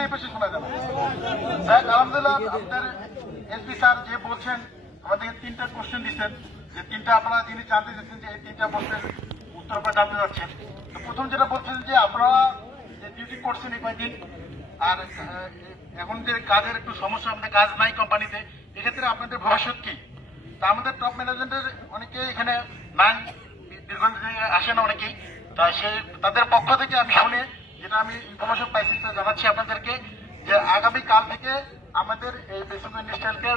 চাইলে পাশে শোনা যাবে। যাক আলহামদুলিল্লাহ আপনার এসপি স্যার যে বলছেন, আমাদেরকে তিনটা কোশ্চেন দিচ্ছেন। যে তিনটা আপনারা যিনি জানতে চাচ্ছেন, যে এই তিনটা প্রশ্নের উত্তর আপনারা জানতে চাচ্ছেন। প্রথম যেটা বলছেন যে আপনারা যে ডিউটি করছেন এই কয়েকদিন, আর এখন যে কাজের একটু সমস্যা, আমাদের কাজ নাই কোম্পানিতে এক্ষেত্রে আপনাদের ভবিষ্যৎ কি? তা আমাদের টপ ম্যানেজমেন্টের অনেকে এখানে নাই, দীর্ঘদিন আসে না অনেকেই। তা সে, তাদের পক্ষ থেকে আমি শুনে যেটা আমি ইনফরমেশন পাইছি জানাচ্ছি আপনাদেরকে যে আগামী কাল থেকে আমাদের এই বেসিক ইন্ডাস্ট্রিয়ালকে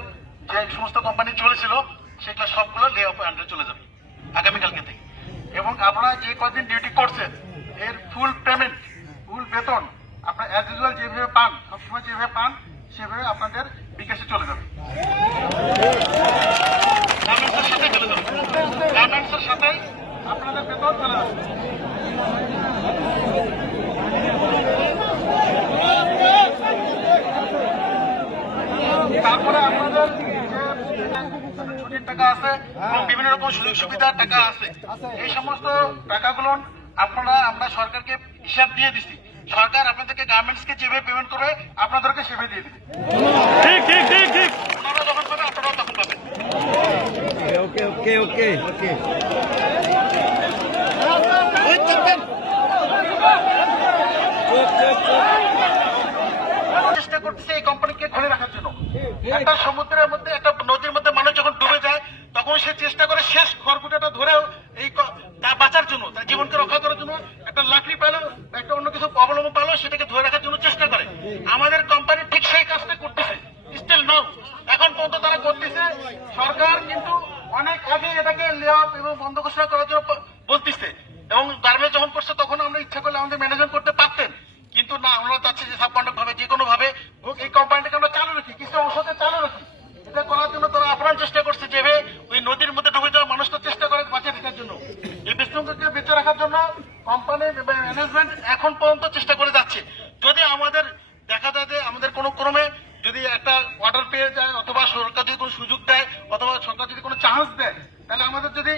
যে সমস্ত কোম্পানি চলেছিল সেগুলো সবগুলো লে অফ আন্ডারে চলে যাবে আগামীকালকে থেকে। এবং আপনারা যে কদিন ডিউটি করছেন, এর ফুল পেমেন্ট ফুল বেতন আপনারা অ্যাজ ইউজুয়াল যেভাবে পান, সবসময় যেভাবে পান, সেভাবে আপনাদের বিকাশে চলে যাবে গার্মেন্টসের সাথে চলে যাবে গার্মেন্টসের সাথেই আপনাদের বেতন চলে যাবে তারপরে আপনাদের যে ছুটির টাকা আছে এবং বিভিন্ন রকম সুযোগ সুবিধার টাকা আছে। এই সমস্ত টাকাগুলো আপনারা আমরা সরকারকে হিসাব দিয়ে দিচ্ছি সরকার আপনাদেরকে গার্মেন্টসকে যেভাবে পেমেন্ট করবে আপনাদেরকে সেভাবে দিয়ে দেবে। ঠিক ঠিক ঠিক ঠিক। ওনারা যখন পাবে আপনারাও তখন পাবেন। ওকে ওকে ওকে ওকে। চেষ্টা করতেছে এই কোম্পানিকে ধরে রাখার জন্য একটা সমুদ্রের মধ্যে একটা নদীর মধ্যে মানুষ যখন ডুবে যায় তখন সে চেষ্টা করে শেষ খড়কুটাটা ধরেও এই তা বাঁচার জন্য তার জীবনকে রক্ষা করার জন্য একটা লাকড়ি পেল একটা অন্য কিছু অবলম্বন পেল সেটাকে ধরে রাখার জন্য চেষ্টা করে। আমাদের কোম্পানি ঠিক সেই কাজটা করতেছে। স্টিল নাও এখন পর্যন্ত তারা করতেছে। সরকার কিন্তু অনেক আগে এটাকে লেআপ এবং বন্ধ ঘোষণা করার জন্য বলতেছে। এবং গার্মেন্টস যখন করছে তখন আমরা ইচ্ছা করলে আমাদের ম্যানেজমেন্ট করতে পারতেন। কিন্তু না আমরা চাচ্ছি যে সাবকন্ডাক্ট ভাবে যে কোনো ভাবে হোক এই কোম্পানিটাকে আমরা চালু রাখি কিছু অংশতে চালু রাখি এটা করার জন্য তারা আপ্রাণ চেষ্টা করছে যে ভাবে ওই নদীর মধ্যে ডুবে যাওয়া মানুষটা চেষ্টা করে বাঁচিয়ে রাখার জন্য এই বিষ্ণুকে বেঁচে রাখার জন্য কোম্পানি ম্যানেজমেন্ট এখন পর্যন্ত চেষ্টা করে যাচ্ছে। যদি আমাদের দেখা যায় যে আমাদের কোনো ক্রমে যদি একটা অর্ডার পেয়ে যায় অথবা সরকার যদি কোনো সুযোগ দেয় অথবা সরকার যদি কোনো চান্স দেয় তাহলে আমাদের যদি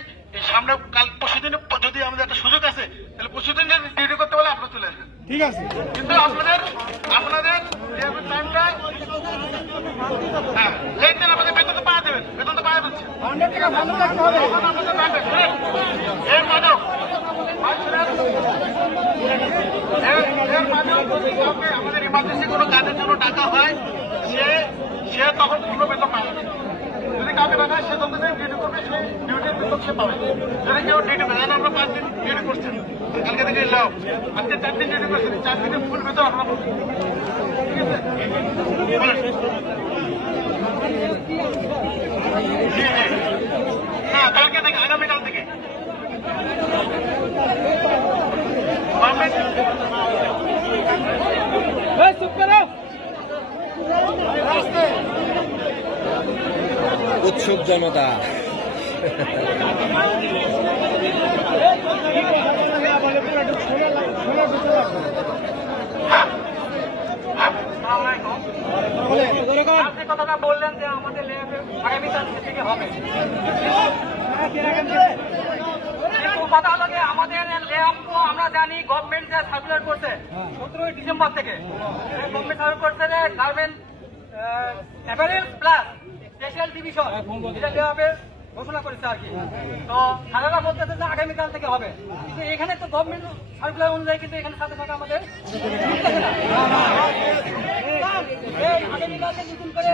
সামনে কাল পরশু দিনে যদি আমাদের একটা সুযোগ আছে তাহলে পরশু দিন যদি ডিউটি করতে পারলে আপনারা চলে আসবেন। ঠিক আছে। কিন্তু আপনাদের আপনাদের টাইমটা হ্যাঁ লেট দেন আপনাদের বেতন তো পাওয়া দেবেন বেতন তো পাওয়া যাচ্ছে আপনাদের এর মাঝেও আমাদের ইমার্জেন্সি কোনো কাজের জন্য টাকা হয় সে সে তখন কোনো বেতন পাবে যদি টাকা হয় সে তখন ডিউটি করবে ডিউটির সে যদি কেউ ডিউটি করে আমরা পাঁচ দিন ডিউটি করছেন কালকে থেকে লাভ আজকে চার দিন করছেন চার দিনের ফুল বেতন জি। না কালকে থেকে আগামীকাল থেকে গভর্নমেন্ট উৎসুক জনতা। আপনি কথাটা বললেন যে আমাদের আগামীকাল থেকে হবে? কিন্তু কথা হলো আমরা জানি গভর্নমেন্ট সার্কুলার করছে সতেরোই ডিসেম্বর থেকে গভর্নমেন্ট সার্কুলার করছে যে garment apparel plus special division এটা লেয়াপে ঘোষণা করেছে আর কি তো সারারা বলতেছে যে আগামীকাল থেকে হবে কিন্তু এখানে তো গভর্নমেন্ট সার্কুলার অনুযায়ী কিন্তু এখানে সাথে সাথে আমাদের। আগামীকালকে নতুন করে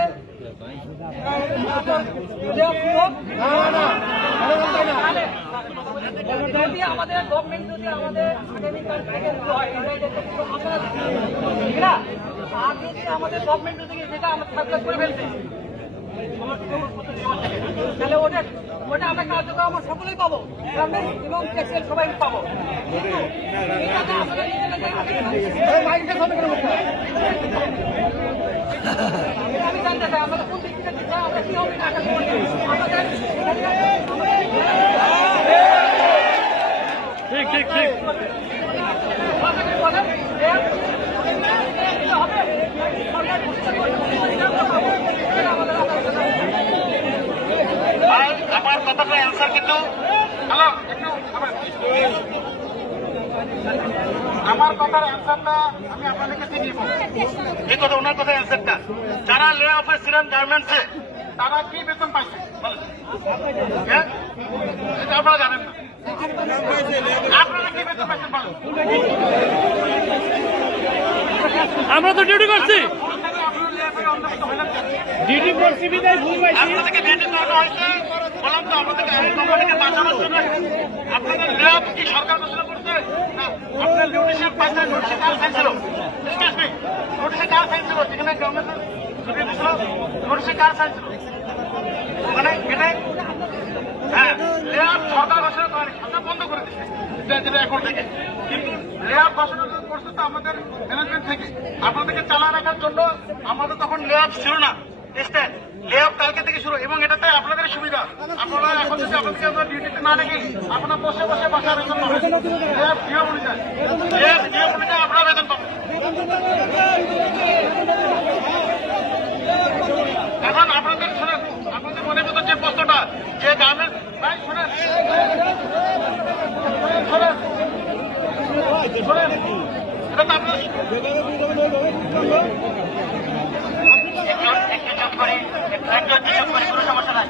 যদি আমাদের গভর্নমেন্ট যদি আমাদের আগামীকাল হয়। ঠিক না? আর যদি আমাদের গভর্নমেন্ট যদি যেটা আমরা সার্কুলার করে ফেলছে তাহলে ওটা ওটা আমরা কার্যক্রম আমরা সকলেই পাবো। গভর্নমেন্ট এবং ট্যাক্সের সবাই পাবো। আমি জানতে চাই আমাদের কোন দিক থেকে আমরা কি হবে? না আশা করি আমাদের ঠিক ঠিক ঠিক আমাদের বলেন যে এটা হবে সরকার ঘোষণা করবে, এটা আমাদের আশা ভাই আমার কথাটার অ্যান্সার কিন্তু আমার কথার অ্যান্সারটা আমি আপনাদের কাছে নিব এই কথা ওনার কথার অ্যান্সারটা যারা লে অফে ছিলেন গার্মেন্টসে তারা কি বেতন পাইছে। হ্যাঁ? আপনারা জানেন না আমরা তো ডিউটি করছি? ডিউটি করছি বিদায় পাইছি। আপনাদেরকে আপনাদের কি সরকার ঘোষণা করছে? না, আপনার কার সাইন ছিল। কার সাইন ছিল মানে এটা হ্যাঁ ল্যাব সরকার ঘোষণা করেনি সরকার বন্ধ করে দিচ্ছে এখন থেকে। কিন্তু ল্যাব ঘোষণা করছে তো আমাদের আপনাদেরকে চালা রাখার জন্য আমাদের তখন ল্যাব ছিল না। স্ট্যান্ড লেআউট কালকে থেকে শুরু। এবং এটাতে আপনাদের সুবিধা। আপনারা এখন ডিউটিতে না রেখে আপনারা বসে বসে বাসায় বেতন পাবেন। লেআউট নিয়ম অনুযায়ী। লেআউট আপনারা বেতন পাবেন একটু চুপ করে কোনো সমস্যা নাই